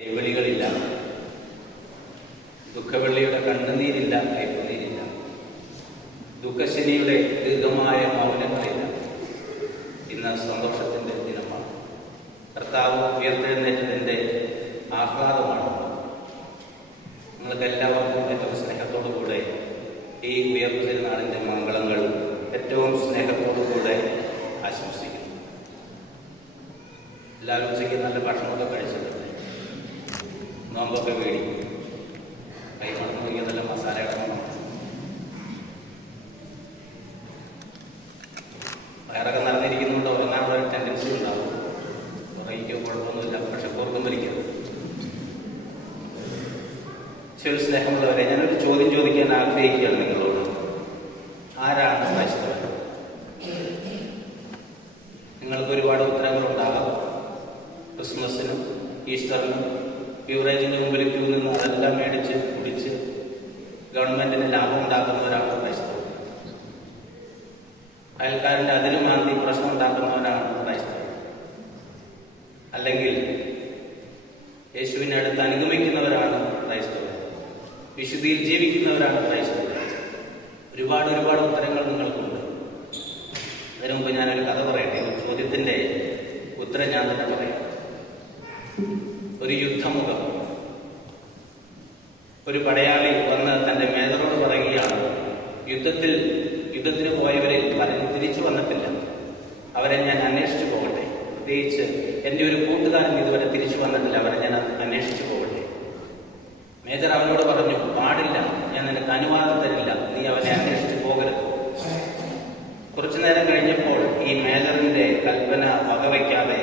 കൈവിളികളില്ല. ദുഃഖവെള്ളിയുടെ കണ്ണുനീരില്ല കൈപ്പുനീരില്ല ദുഃഖശനിയുടെ ദീർഘമായ മൗനങ്ങളില്ല. ഇന്ന് സന്തോഷത്തിന്റെ ദിനമാണ്. കർത്താവ് ഉയർത്തെഴുന്നേറ്റതിന്റെ ആഹ്ലാദമാണ്. നിങ്ങൾക്ക് എല്ലാവർക്കും ഏറ്റവും സ്നേഹത്തോടു കൂടെ ഈ ഉയർത്തെഴുന്നാളിന്റെ മംഗളങ്ങൾ ഏറ്റവും സ്നേഹത്തോടു കൂടെ ആശംസിക്കുന്നു. എല്ലാവരും കഴിച്ചിട്ടുണ്ട് നോമ്പൊക്കെ പേടി കൈ മറന്നു നല്ല മസാല ഇടണം വയറൊക്കെ നടന്നിരിക്കുന്നുണ്ടോ ഒരു ടെൻഡൻസി ഉണ്ടാവും. ഉറങ്ങിക്കോ കുഴപ്പമൊന്നുമില്ല. പക്ഷെ പൂർവം ഭരിക്കരുത് ശരി സ്നേഹമുള്ളവരെ ഞാനൊരു ചോദ്യം ചോദിക്കാൻ ആഗ്രഹിക്കുകയാണ് നിങ്ങളോട് ആരാണ് ക്രൈസ്തവൻ നിങ്ങൾക്ക് ഒരുപാട് ഉത്തരങ്ങൾ ഉണ്ടാകാം ക്രിസ്മസിനും ഈസ്റ്ററിനും ബിവറേജിന് മുമ്പിൽ ക്യൂ നിന്ന് അതെല്ലാം മേടിച്ച് കുടിച്ച് ഗവൺമെന്റിന് ലാഭം ഉണ്ടാക്കുന്നവരാണ് ക്രൈസ്തവർ അയൽക്കാരന്റെ അതിന് മാന്തി പ്രശ്നം ഉണ്ടാക്കുന്നവരാണ് ക്രൈസ്തവർ. അല്ലെങ്കിൽ യേശുവിനെ അടുത്ത് അനുഗമിക്കുന്നവരാണ് ക്രൈസ്തവർ. വിശുദ്ധിയിൽ ജീവിക്കുന്നവരാണ് ക്രൈസ്തവർ. ഒരുപാട് ഒരുപാട് ഉത്തരങ്ങൾ നിങ്ങൾക്കുണ്ട്. അതിനു മുമ്പ് ഞാനൊരു കഥ പറയട്ടെ? ചോദ്യത്തിന്റെ ഉത്തരം ഞാൻ തന്നെ പറയാം. ഒരു യുദ്ധമുഖം. ഒരു പടയാളി വന്ന് തന്റെ മേജറോട് പറയുകയാണ് യുദ്ധത്തിൽ യുദ്ധത്തിന് പോയവരിൽ പലരും തിരിച്ചു വന്നിട്ടില്ല. അവരെ ഞാൻ അന്വേഷിച്ചു പോകട്ടെ. പ്രത്യേകിച്ച് എന്റെ ഒരു കൂട്ടുകാരൻ ഇതുവരെ തിരിച്ചു വന്നിട്ടില്ല. അവരെ ഞാൻ അന്വേഷിച്ചു പോകട്ടെ. മേജർ അവനോട് പറഞ്ഞു പാടില്ല. ഞാൻ നിനക്ക് അനുവാദം തരില്ല. നീ അവനെ അന്വേഷിച്ചു പോകരുത്. കുറച്ചു നേരം കഴിഞ്ഞപ്പോൾ ഈ മേജറിന്റെ കൽപ്പന വകവയ്ക്കാതെ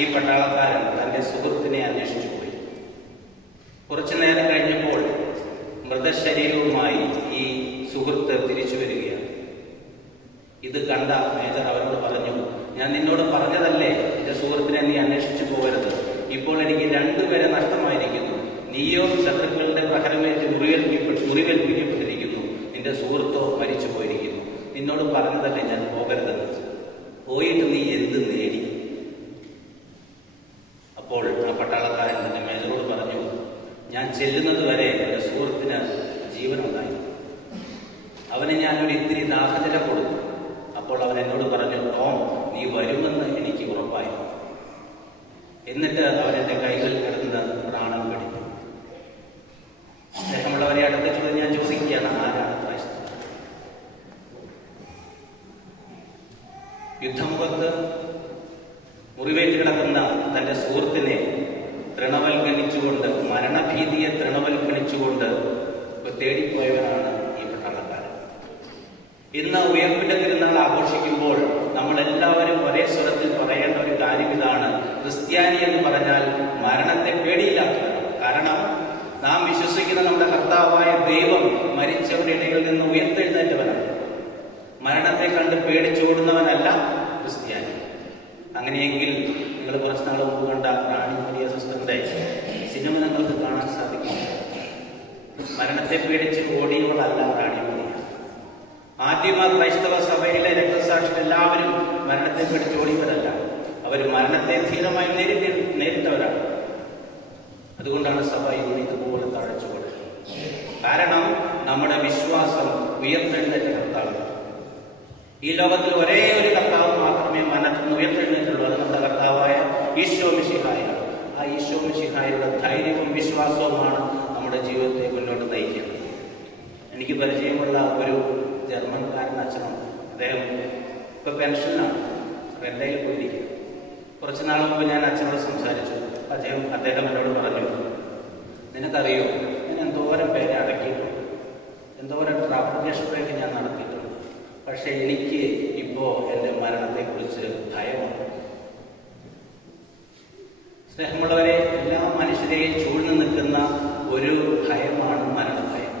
ഈ പട്ടാളക്കാരൻ തന്റെ സുഹൃത്തിനെ അന്വേഷിച്ചു പോയി. കുറച്ചു നേരം കഴിഞ്ഞപ്പോൾ മൃതശരീരവുമായി ഈ സുഹൃത്ത് തിരിച്ചു വരികയാണ് ഇത് കണ്ട മേജർ അവനോട് പറഞ്ഞു ഞാൻ നിന്നോട് പറഞ്ഞതല്ലേ എന്റെ സുഹൃത്തിനെ നീ അന്വേഷിച്ചു പോകരുത് ഇപ്പോൾ എനിക്ക് രണ്ടുപേരെ നഷ്ടമായിരിക്കുന്നു. നീയോ ശത്രുക്കളുടെ പ്രഹരമേറ്റ് മുറിവേൽപ്പിക്കപ്പെട്ട് മുറിവേൽപ്പിക്കപ്പെട്ടിരിക്കുന്നു. നിന്റെ സുഹൃത്തോ മരിച്ചു പോയിരിക്കുന്നു നിന്നോട് പറഞ്ഞതല്ലേ ഞാൻ പോകരുതെന്ന്. പോയിട്ട് നീ എന്ത് നേടി? അപ്പോൾ ആ പട്ടാളക്കാരൻ തന്റെ മേജറോട് പറഞ്ഞു ഞാൻ ചെല്ലുന്നത് വരെ എന്റെ സുഹൃത്തിന് ജീവനുണ്ടായി. അവന് ഞാനൊരു ഇത്തിരി ദാഹജല കൊടുത്തു. അപ്പോൾ അവൻ എന്നോട് പറഞ്ഞു ടോം നീ വരുമെന്ന് എന്നിട്ട് അവൻ എന്റെ കൈകൾ കിടന്ന് പ്രാണം പിടിച്ചു സ്നേഹമുള്ളവരെ അടുത്ത ചോദ്യം ഞാൻ ചോദിക്കുകയാണ് ആരാണ് ക്രൈസ്തവർ യുദ്ധമുഖത്ത് മുറിവേറ്റ് കിടക്കുന്ന തന്റെ സുഹൃത്തിനെ തൃണവൽക്കരിച്ചുകൊണ്ട് മരണഭീതിയെ തൃണവൽക്കരിച്ചുകൊണ്ട് തേടിപ്പോയവനാണ് ഈ പട്ടാളക്കാരൻ ഇന്ന് ഉയർപ്പിന്റെ തിരുനാൾ ആഘോഷിക്കുമ്പോൾ നമ്മൾ എല്ലാവരും ഒരേ സ്വരത്തിൽ പറയേണ്ട ഒരു കാര്യം ഇതാണ് ക്രിസ്ത്യാനി എന്ന് പറഞ്ഞാൽ മരണത്തെ പേടിയില്ലാത്തവരാണ് കാരണം നാം വിശ്വസിക്കുന്ന നമ്മുടെ കർത്താവായ ദൈവം മരിച്ചവരുടെ ഇടയിൽ നിന്ന് ഉയർത്തെഴുന്നേറ്റവനാണ് മരണത്തെ കണ്ട് പേടിച്ചോടുന്നവനല്ല ക്രിസ്ത്യാനി അങ്ങനെയെങ്കിൽ നിങ്ങൾ കുറച്ച് നാൾ മുമ്പ് കണ്ട റാണി മരിയ സിസ്റ്ററിന്റെ സിനിമ നിങ്ങൾക്ക് കാണാൻ സാധിക്കും മരണത്തെ പേടിച്ച് ഓടിയവളല്ല റാണി മരിയ ആദ്യമ ക്രൈസ്തവ സഭയിലെ രക്തസാക്ഷികൾ എല്ലാവരും മരണത്തെ പേടിച്ച് ഓടിയവരല്ല അവർ മരണത്തെ ധീരമായി നേരിട്ട് നേരിട്ടവരാണ് അതുകൊണ്ടാണ് സഭ ഇന്ന് ഇതുപോലെ തഴച്ചുകൊടുക്കുന്നത് കാരണം നമ്മുടെ വിശ്വാസം ഉയർത്തെഴുന്നേറ്റ കർത്താവ്. ഈ ലോകത്തിൽ ഒരേ ഒരു കർത്താവ് മാത്രമേ മരണത്തിൽ ഉയർത്തെഴുന്നേറ്റുള്ളൂ. അത് നമ്മുടെ കർത്താവായ ഈശോ മിശിഹായാണ്. ആ ഈശോ മിശിഹായുടെ ധൈര്യവും വിശ്വാസവുമാണ് നമ്മുടെ ജീവിതത്തെ മുന്നോട്ട് നയിക്കുന്നത്. എനിക്ക് പരിചയമുള്ള ഒരു ജർമ്മൻകാരൻ അച്ഛനും അദ്ദേഹം ഇപ്പൊ പെൻഷനാണ് റെൻഡയിൽ പോയിരിക്കുക കുറച്ച് നാൾ മുമ്പ് ഞാൻ അച്ഛനോട് സംസാരിച്ചു. അദ്ദേഹം അദ്ദേഹം എന്നോട് പറഞ്ഞു നിനക്കറിയോ ഞാൻ എന്തോരം പേരെ അടക്കിയിട്ടുണ്ട്. എന്തോരം ട്രാഫിക് ബ്രേക്ക് ഞാൻ നടത്തിയിട്ടുണ്ട്. പക്ഷെ എനിക്ക് ഇപ്പോ എന്റെ മരണത്തെക്കുറിച്ച് ഭയമാണ് സ്നേഹമുള്ളവരെ എല്ലാ മനുഷ്യരെയും ചൂഴ്ന്നു നിൽക്കുന്ന ഒരു ഭയമാണ് മരണഭയം.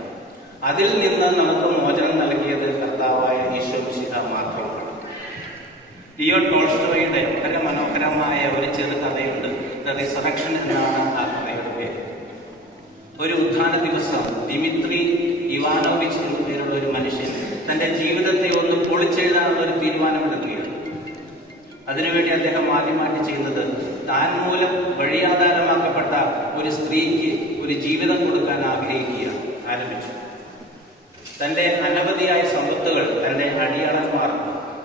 അതിൽ നിന്ന് നമുക്ക് മോചനം നൽകിയത് കർത്താവായ ഈശോ മിശിഹ മാത്രമാണ്. ലിയോ ടോൾസ്റ്റോയുടെ വളരെ മനോഹരമായ ഒരു ചെറു കഥയുണ്ട് ദ റിസറക്ഷൻ എന്നാണ് ആ കഥയുടെ പേര് ഒരു ഉദ്ധാന ദിവസം ദിമിത്രി ഇവാനോവിച്ച് എന്ന പേരുള്ള ഒരു മനുഷ്യൻ തന്റെ ജീവിതത്തെ ഒന്ന് പൊളിച്ചെഴുതാനുള്ള ഒരു തീരുമാനമെടുക്കുകയാണ്. അതിനുവേണ്ടി അദ്ദേഹം ആദ്യമായിട്ട് ചെയ്യുന്നത് താൻ മൂലം വഴിയാധാരമാക്കപ്പെട്ട ഒരു സ്ത്രീക്ക് ഒരു ജീവിതം കൊടുക്കാൻ ആഗ്രഹിക്കുകയാണ്. ആരംഭിച്ചു. തന്റെ അനവധിയായ സമ്പത്തുകൾ തന്റെ അടിയാളന്മാർ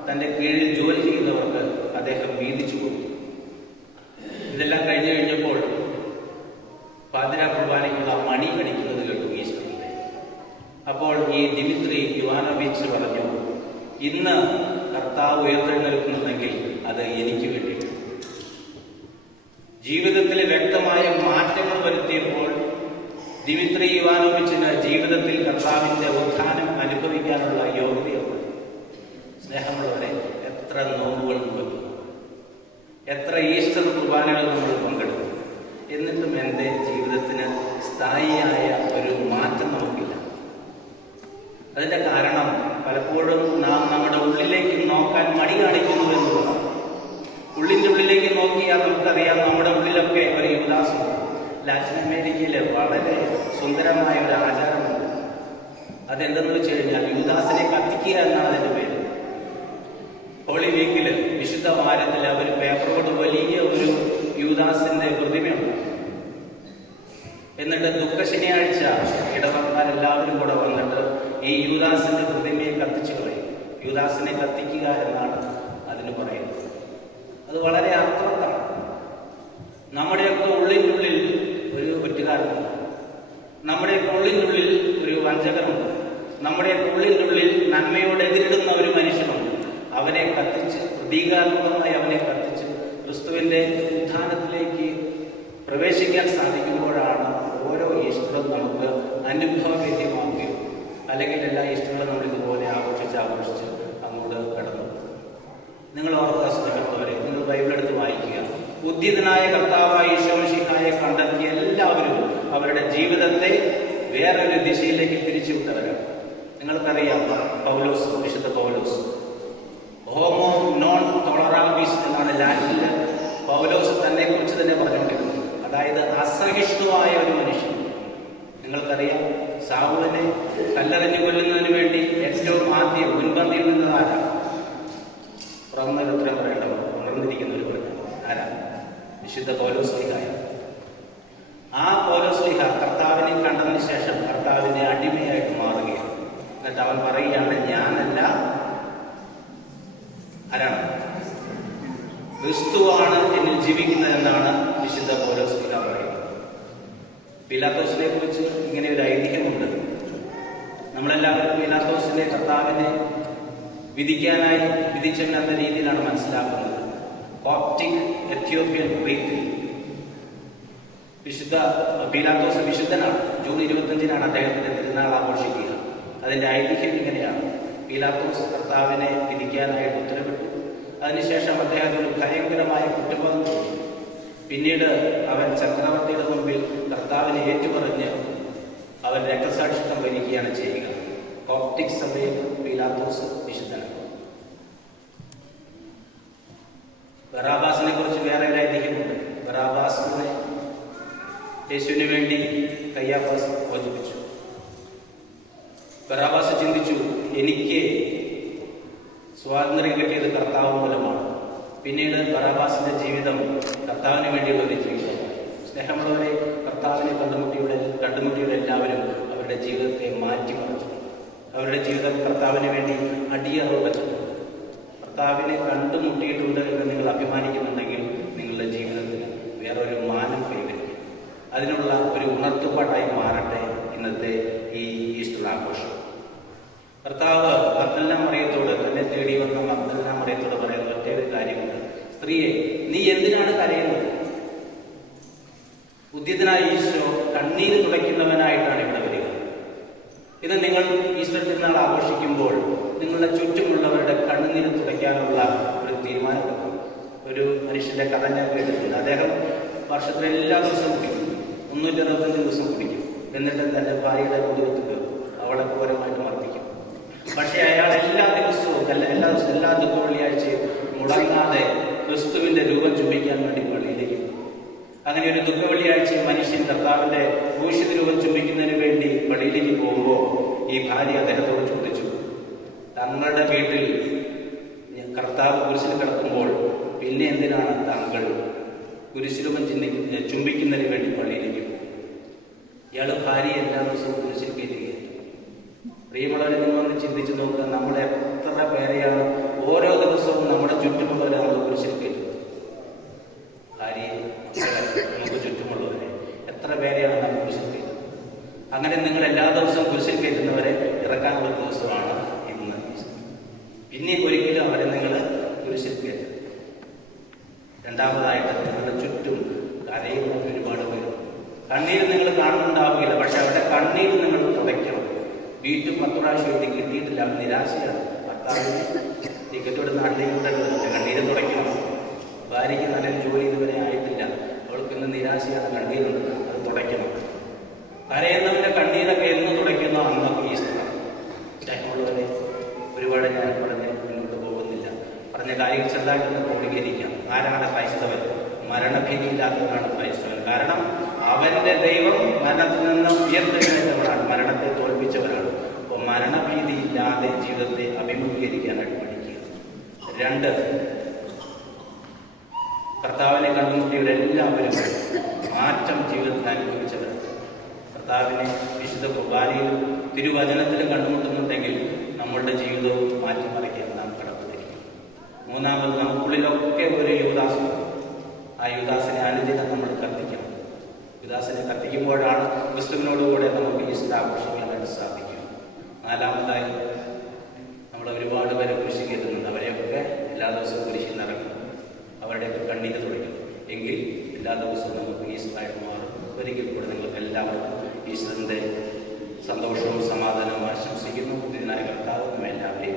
തന്റെ കീഴിൽ ജോലി ചെയ്യുന്നവർക്ക് അദ്ദേഹം വീതിച്ചു കൊടുത്തു. ഇതെല്ലാം പാതിര കുർബാനയ്ക്കുള്ള മണി കടിക്കുന്നത് കേട്ടു ഈസ്റ്ററിന്റെ അപ്പോൾ ഈ ദിമിത്രി യുവാനോവിച്ച് പറഞ്ഞു ഇന്ന് കർത്താവ് ഉയർത്തെഴുന്നേൽക്കുന്നുണ്ടെങ്കിൽ അത് എനിക്ക് വേണ്ടിയിട്ട് ജീവിതത്തിൽ വ്യക്തമായ മാറ്റങ്ങൾ വരുത്തിയപ്പോൾ ദിമിത്രി യുവാനോവിച്ചിന് ജീവിതത്തിൽ കർത്താവിന്റെ ഉത്ഥാനം അനുഭവിക്കാനുള്ള യോഗ്യത സ്നേഹമുള്ളവരെ എത്ര നോമ്പുകൾ നോക്കി എത്ര ഈസ്റ്റർ കുർബാനകൾ നമ്മൾ പങ്കെടുത്തു എന്നിട്ടും എന്റെ ജീവിതത്തിന് സ്ഥായിയായ ഒരു മാറ്റം നമുക്കില്ല. അതിന്റെ കാരണം പലപ്പോഴും നാം നമ്മുടെ ഉള്ളിലേക്ക് നോക്കാൻ മടി കാണിക്കുന്നു എന്നുള്ളതാണ്. ഉള്ളിന്റെ ഉള്ളിലേക്ക് നോക്കിയാൽ നമുക്കറിയാം നമ്മുടെ ഉള്ളിലൊക്കെ ഒരു ഉല്ലാസം ലാറ്റിൻ അമേരിക്കയിൽ വളരെ സുന്ദരമായ ഒരു ആചാരമുണ്ട്. അതെന്തെന്ന് വെച്ച് കഴിഞ്ഞാൽ യുവദാസിനെ കത്തിക്കുക എന്നാണ് അതിന്റെ പേര് ഹോളി വീക്കിൽ വിശുദ്ധ വാരത്തിൽ അവർ പേപ്പർ കൊണ്ട് വലിയ ഒരു യുവദാസിന്റെ പ്രതിമയുണ്ട് എന്നിട്ട് ദുഃഖ ശനിയാഴ്ച ഇടവക്കാർ എല്ലാവരും കൂടെ വന്നിട്ട് ഈ യുവദാസിന്റെ പ്രതിമയെ കത്തിച്ചു കളയും യുവദാസിനെ കത്തിക്കുക എന്നാണ് അതിന് പറയുന്നത്. അത് വളരെ അർത്ഥവത്താണ്. നമ്മുടെയൊക്കെ ഉള്ളിനുള്ളിൽ ഒരു ഒറ്റുകാരനുണ്ട് നമ്മുടെയൊക്കെ ഉള്ളിനുള്ളിൽ ഒരു വഞ്ചകനുണ്ട്. നമ്മുടെ ഉള്ളിനുള്ളിൽ നന്മയോട് എതിരിടുന്ന ഒരു മനുഷ്യനുണ്ട്. അവനെ കത്തിച്ച് പ്രതീകാത്മകമായി അവനെ കത്തിച്ച് ക്രിസ്തുവിന്റെ ഉത്ഥാനത്തിലേക്ക് പ്രവേശിക്കാൻ സാധിക്കുമ്പോഴാണ് ഓരോ ഈശ്വരം നമുക്ക് അനുഭവവേദ്യമാവുകയും അല്ലെങ്കിൽ നിങ്ങൾ ഓർക്കുക സ്നേഹമുള്ളവരെ നിങ്ങൾ ബൈബിൾ എടുത്ത് വായിക്കുക. ഉദ്യതനായ കർത്താവായ ഈശോമിഷിഹായെ കണ്ടെത്തിയ എല്ലാവരും അവരുടെ ജീവിതത്തെ വേറൊരു ദിശയിലേക്ക് തിരിച്ചു തിരിച്ചുവിട്ടവരാണ് നിങ്ങൾക്കറിയാം പൗലോസ് വിശുദ്ധ പൗലോസ്. ഹോമോ നോൺ ടോളറാബിസ് എന്നാണ് ലാറ്റിനിൽ പൗലോസ് തന്നെ കുറിച്ച് തന്നെ പറഞ്ഞുകൊണ്ടിരുന്നത് അതായത് അസഹിഷ്ണുവായ ഒരു മനുഷ്യൻ. നിങ്ങൾക്കറിയാം സാവുവിനെ കല്ലെറിഞ്ഞു കൊല്ലുന്നതിന് വേണ്ടി ഏറ്റവും ആദ്യം മുൻപന്തിയിൽ നിന്നത് ആരാ തുറന്നൊരു ഉത്തരം പറയേണ്ടവർ ഉണർന്നിരിക്കുന്ന ഒരു പ്രശ്നം ആരാ? വിശുദ്ധ പൗലോസ്ലിഹായ ആ പൗലോസ്ലിഹ കർത്താവിനെ കണ്ടതിന് ശേഷം കർത്താവിനെ അടിമയായിട്ട് മാറുകയാണ്. എന്നിട്ട് അവൻ പറയുകയാണ് ഞാനല്ല. ആരാണ്? ക്രിസ്തുവാണ് എന്നിൽ ജീവിക്കുന്നത് എന്നാണ് വിശുദ്ധ പൗലോസ്ലിഹ പറയുന്നത്. പിലാത്തോസിനെ കുറിച്ച് ഇങ്ങനെ ഒരു ഐതിഹ്യമുണ്ട്. നമ്മളെല്ലാവരും പിലാത്തോസിനെ കർത്താവിനെ വിധിക്കാനായി വിധിച്ചവൻ എന്ന രീതിയിലാണ് മനസ്സിലാക്കുന്നത്. ഓപ്റ്റിക് എത്യോപ്യൻ റീത്തിൽ വിശുദ്ധ പീലാത്തോസ് വിശുദ്ധനാണ്. ജൂൺ ഇരുപത്തഞ്ചിനാണ് അദ്ദേഹത്തിന്റെ തിരുനാൾ ആഘോഷിക്കുക. അതിന്റെ ഐതിഹ്യം ഇങ്ങനെയാണ്. പീലാത്തോസ് കർത്താവിനെ വിധിക്കാനായിട്ട് ഉത്തരവിട്ടു. അതിനുശേഷം അദ്ദേഹത്തിന് ഭയങ്കരമായ കുറ്റബോധം പിന്നീട് അവൻ ചക്രവർത്തിയുടെ മുമ്പിൽ കർത്താവിനെ ഏറ്റുപറഞ്ഞ് അവൻ രക്തസാക്ഷിത്വം വരികയാണ് ചെയ്യുക. കോപ്റ്റിക് സഭയിൽ പീലാത്തോസ് വിശുദ്ധനാണ് ബറാബാസിനെ കുറിച്ച് വേറെ ഒരു ഐതിഹ്യമുണ്ട് ബറാബാസിനെ യേശുവിന് വേണ്ടി കയ്യാബാസ് മോചിപ്പിച്ചു ബറാബാസ് ചിന്തിച്ചു എനിക്ക് സ്വാതന്ത്ര്യം കിട്ടിയത് കർത്താവ് മൂലമാണ് പിന്നീട് ബറാബാസിന്റെ ജീവിതം കർത്താവിന് വേണ്ടിയുള്ള ഒരു ജീവിതം സ്നേഹമുള്ളവരെ കർത്താവിനെ കണ്ടുമുട്ടിയുടെ കണ്ടുമുട്ടിയുടെ എല്ലാവരും അവരുടെ ജീവിതത്തെ മാറ്റിമറിച്ചു അവരുടെ ജീവിതം കർത്താവിന് വേണ്ടി അടിയറവ് വെച്ചിട്ടുണ്ട് കർത്താവിനെ കണ്ടുമുട്ടിയിട്ടുണ്ട് എന്ന് നിങ്ങൾ അഭിമാനിക്കുന്നുണ്ടെങ്കിൽ നിങ്ങളുടെ ജീവിതത്തിന് വേറൊരു മാനം കൈവരിക്കും. അതിനുള്ള ഒരു ഉണർത്തുപാട്ടായി മാറട്ടെ ഇന്നത്തെ ഈ ഈസ്റ്റർ ആഘോഷം. കർത്താവ് മഗ്ദലന മറിയത്തോട് തന്നെ തേടി വന്ന മഗ്ദലന മറിയത്തോട് പറയുന്ന ഒറ്റ ഒരു കാര്യമുണ്ട്. സ്ത്രീയെ നീ എന്തിനാണ് കരയുന്നത്? ഉദ്യതനായ ഈശോ കണ്ണീര് വരിക നിങ്ങൾ ഈസ്റ്റർ തിരുനാൾ ആഘോഷിക്കുമ്പോൾ നിങ്ങളുടെ ചുറ്റുമുള്ളവരുടെ കണ്ണുനീര് തുടയ്ക്കാനുള്ള ഒരു തീരുമാനമെടുക്കും. ഒരു മനുഷ്യന്റെ കഥ ഞാൻ കേട്ടിട്ടുണ്ട്. അദ്ദേഹം വർഷത്തിലെ എല്ലാ ദിവസവും കുടിക്കും. മുന്നൂറ്റി അറുപത്തഞ്ച് ദിവസം കുടിക്കും. എന്നിട്ട് തന്റെ ഭാര്യയുടെ കുടുംബത്തിൽ അവളെ ഘോരമായിട്ട് മർദ്ദിക്കും. പക്ഷേ അയാൾ എല്ലാ ദിവസവും അല്ല എല്ലാ ദിവസവും എല്ലാ ദുഃഖ വെള്ളിയാഴ്ചയും മുടങ്ങാതെ ക്രിസ്തുവിന്റെ രൂപം ചുംബിക്കാൻ വേണ്ടി പള്ളിയിലേക്ക് അങ്ങനെ ഒരു ദുഃഖ വെള്ളിയാഴ്ച മനുഷ്യൻ കർത്താവിന്റെ ഭൂഷിത രൂപം ചുംബിക്കുന്നതിന് വേണ്ടി പള്ളിയിലേക്ക് പോകുമ്പോൾ ഈ ഭാര്യ അദ്ദേഹത്തോട് ചോദിച്ചു തങ്ങളുടെ വീട്ടിൽ കർത്താവ് കുരിശിൽ കിടക്കുമ്പോൾ പിന്നെ എന്തിനാണ് താങ്കൾ കുരിശുരൂപം ചിന്തിക്കുന്ന ചുംബിക്കുന്നതിന് വേണ്ടി പള്ളിയിലേക്ക് പോകും ഇയാൾ ഭാര്യ എല്ലാ ദിവസവും കുരിശിൽ കയറ്റുകയായിരിക്കും പ്രിയമുള്ളവരെ നിങ്ങളൊന്ന് ചിന്തിച്ച് നോക്കുക. നമ്മുടെ എത്ര പേരെയാണ് ഓരോ ദിവസവും നമ്മുടെ ചുറ്റുമുള്ളവരെ നമ്മൾ കുരിശിൽ കയറ്റുന്നത്? ഭാര്യയെ നമുക്ക് ചുറ്റുമുള്ളവരെ എത്ര പേരെയാണ് നമ്മൾ കുരിശിൽ കയറ്റുന്നത്? അങ്ങനെ നിങ്ങൾ എല്ലാ ദിവസവും കയറ്റുന്നവരെ ഇറക്കാനുള്ള ദിവസമാണ് ഇന്ന്. പിന്നെ ഒരിക്കലും അവരെ നിങ്ങൾ കുരിശിൽ കയറ്റും രണ്ടാമതായിട്ട് നിങ്ങളുടെ ചുറ്റും കരയുന്ന ഒരുപാട് പേരും കണ്ണീര് നിങ്ങൾ കാണുന്നുണ്ടാവുകയില്ല പക്ഷെ അവരുടെ കണ്ണീര് നിങ്ങൾ തുടയ്ക്കണം വീട്ടിൽ പത്ത് പ്രാവശ്യം എത്തി കിട്ടിയിട്ടില്ല അവർ നിരാശയാണ്. ഭർത്താവിന് ടിക്കറ്റോട് നാട്ടിലേക്ക് വിടരുത് കണ്ണീര് തുടയ്ക്കണം ഭാര്യയ്ക്ക് നല്ലൊരു ജോലി ഇതുവരെ ആയിട്ടില്ല അവൾക്ക് ഇന്ന് നിരാശയാണ് കണ്ണീരുണ്ട് അത് തുടയ്ക്കണം കരയുന്നവന്റെ കണ്ണീരൊക്കെ എന്ന് തുടയ്ക്കുന്നോ അന്ന് ഈസ്റ്ററാണ് സ്നേഹമുള്ളവരെ ഒരുപാട് ഞാൻ പറഞ്ഞ് മുന്നോട്ട് പോകുന്നില്ല കാര്യങ്ങൾ ചെറുതായിട്ടൊന്ന് ക്രോഡീകരിക്കാം. ആരാണ് ക്രൈസ്തവൻ? മരണഭീതിയില്ലാത്തവരാണ് ക്രൈസ്തവൻ. കാരണം അവന്റെ ദൈവം മരണത്തിൽ നിന്ന് ഉയർത്തെഴുന്നേറ്റവനാണ് മരണത്തെ തോൽപ്പിച്ചവനാണ്. അപ്പോൾ മരണഭീതി ഇല്ലാതെ ജീവിതത്തെ അഭിമുഖീകരിക്കാനായിട്ട് പഠിക്കുക. രണ്ട് കർത്താവിനെ കണ്ടുമുട്ടിയവരെല്ലാവരും മാറ്റം ജീവിതത്തിൽ അനുഭവിച്ചവരാണ്. കർത്താവിനെ വിശുദ്ധ കുർബാനയിലും തിരുവചനത്തിലും കണ്ടുമുട്ടുന്നുണ്ടെങ്കിൽ നമ്മളുടെ ജീവിതവും കടപ്പെട്ടിരിക്കും മൂന്നാമത് നമുക്കുള്ളിലൊക്കെ ഒരു യുവദാസ് ഉണ്ട്. ആ യുവദാസിനെ അനുദിനം നമ്മൾ കത്തിക്കണം. യുവദാസിനെ കത്തിക്കുമ്പോഴാണ് ക്രിസ്തുവിനോടുകൂടെ നമുക്ക് ഈസ്റ്റർ ആഘോഷിക്കാനായിട്ട് സാധിക്കും നാലാമതായി നമ്മൾ ഒരുപാട് പേരെ കുരിശി കയറ്റുന്നുണ്ട് അവരെയൊക്കെ എല്ലാ ദിവസവും കുരിശിൽ നിറക്കും അവരുടെയൊക്കെ കണ്ണീര് തുടയ്ക്കണം എങ്കിൽ എല്ലാ ദിവസവും നമുക്ക് ഈസ്റ്ററായിട്ട് മാറും. ഒരിക്കൽ കൂടെ നിങ്ങൾക്ക് എല്ലാവർക്കും ഈശ്വരന്റെ സന്തോഷവും സമാധാനവും ആശംസിക്കുന്നു. ഇതിനായി കർത്താവും എല്ലാവരെയും